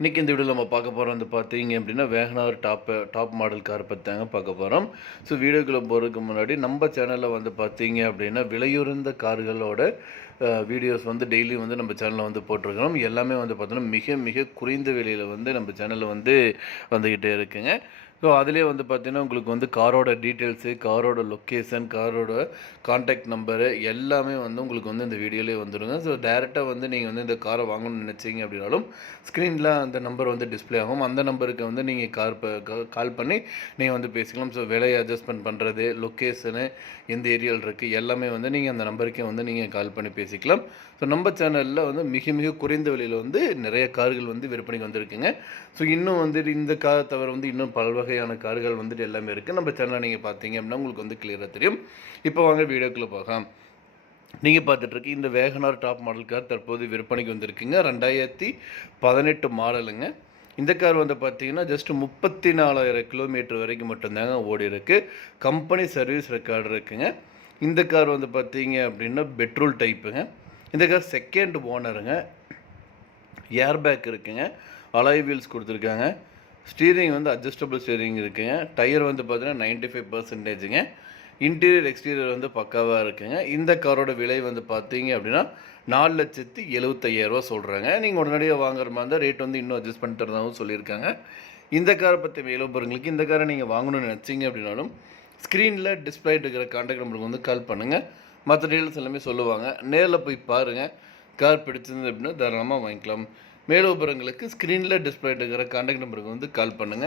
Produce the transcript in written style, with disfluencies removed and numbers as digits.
இன்னைக்கு இந்த வீடியோல நம்ம பார்க்க போறது வந்து பார்த்தீங்க அப்படின்னா, வேகனார் டாப் மாடல் கார் பத்தி தாங்க பார்க்க போறோம். ஸோ வீடியோக்குள்ள போறதுக்கு முன்னாடி நம்ம சேனல்ல வந்து பார்த்தீங்க அப்படின்னா, விலையுறந்த கார்களோட வீடியோஸ் வந்து டெய்லியும் வந்து நம்ம சேனல்ல வந்து போட்டுருக்கிறோம். எல்லாமே வந்து பார்த்தோன்னா, மிக மிக குறைந்த விலையில வந்து நம்ம சேனல்ல வந்து வந்துகிட்டே இருக்குங்க. ஸோ அதிலேயே வந்து பார்த்தீங்கன்னா, உங்களுக்கு வந்து காரோட டீட்டெயில்ஸு, காரோட லொக்கேஷன், காரோட கான்டாக்ட் நம்பரு எல்லாமே வந்து உங்களுக்கு வந்து இந்த வீடியோலயே வந்துருங்க. ஸோ டைரக்ட்டா வந்து நீங்க வந்து இந்த கார வாங்கணும்னு நினைச்சீங்க அப்படின்னாலும், ஸ்க்ரீன்ல அந்த நம்பர் வந்து டிஸ்ப்ளே ஆகும். அந்த நம்பருக்கு வந்து நீங்க கால் பண்ணி நீங்க வந்து பேசிக்கலாம். ஸோ விலைய அட்ஜஸ்ட்மென்ட் பண்றது, லொக்கேஷனு எந்த ஏரியால இருக்கு எல்லாமே வந்து நீங்க அந்த நம்பருக்கே வந்து நீங்க கால் பண்ணி பேசிக்கலாம். ஸோ நம்ம சேனல்ல வந்து மிக மிக குறைந்த விலையில வந்து நிறைய கார்கள் வந்து விற்பனைக்கு வந்திருக்குங்க. ஸோ இன்னும் வந்து இந்த கார் தவிர வந்து இன்னும் பல்வகையான கார்கள் வந்துட்டு எல்லாமே இருக்கு. நம்ம சேனல்ல நீங்க பார்த்தீங்க அப்படின்னா உங்களுக்கு வந்து கிளியரா தெரியும். இப்போ வாங்க வீடியோக்குள்ள போகலாம். நீங்க பார்த்துட்டு இருக்க இந்த வேகனார் டாப் மாடல் கார் தற்போது விற்பனைக்கு வந்திருக்குங்க. 2018 மாடலுங்க. இந்த கார் வந்து பார்த்தீங்கன்னா, ஜஸ்ட் 34,000 கிலோமீட்டர் வரைக்கும் மட்டும் தாங்க ஓடியிருக்கு. கம்பெனி சர்வீஸ் ரெக்கார்டு இருக்குங்க. இந்த கார் வந்து பார்த்தீங்க அப்படின்னா, பெட்ரோல் டைப்புங்க. இந்த கார் செகண்ட் ஓனருங்க. ஏர் பேக் இருக்குங்க. அலாய் வீல்ஸ் குடுத்துருக்காங்க. ஸ்டீரிங் வந்து அட்ஜஸ்டபிள் ஸ்டீரிங் இருக்குங்க. டயர் வந்து பார்த்தீங்கன்னா 95%ங்க. இன்டீரியர், எக்ஸ்டீரியர் வந்து பக்காவா இருக்குங்க. இந்த காரோட விலை வந்து பார்த்தீங்க அப்படின்னா, ரூ. 4,75,000 சொல்றாங்க. நீங்க உடனடியா வாங்குற மாரி இருந்தா ரேட் வந்து இன்னும் அட்ஜஸ்ட் பண்ணி தரதாவும் சொல்லியிருக்காங்க. இந்த கார பத்தி மேலும் விவரங்களுக்கு இந்த கார நீங்க வாங்கணும்னு நினைச்சீங்க அப்படின்னாலும், ஸ்க்ரீன்ல டிஸ்ப்ளே இருக்கிற கான்டாக்ட் நம்பருக்கு வந்து கால் பண்ணுங்க. மத்த டீட்டெயில்ஸ் எல்லாமே சொல்லுவாங்க. நேர்ல போய் பாருங்க. கார் பிடிச்சிருந்தது அப்படின்னா தாராளமா வாங்கிக்கலாம். மேலும் விவரங்களுக்கு ஸ்க்ரீன்ல டிஸ்ப்ளே இருக்கிற கான்டாக்ட் நம்பருக்கு வந்து கால் பண்ணுங்க.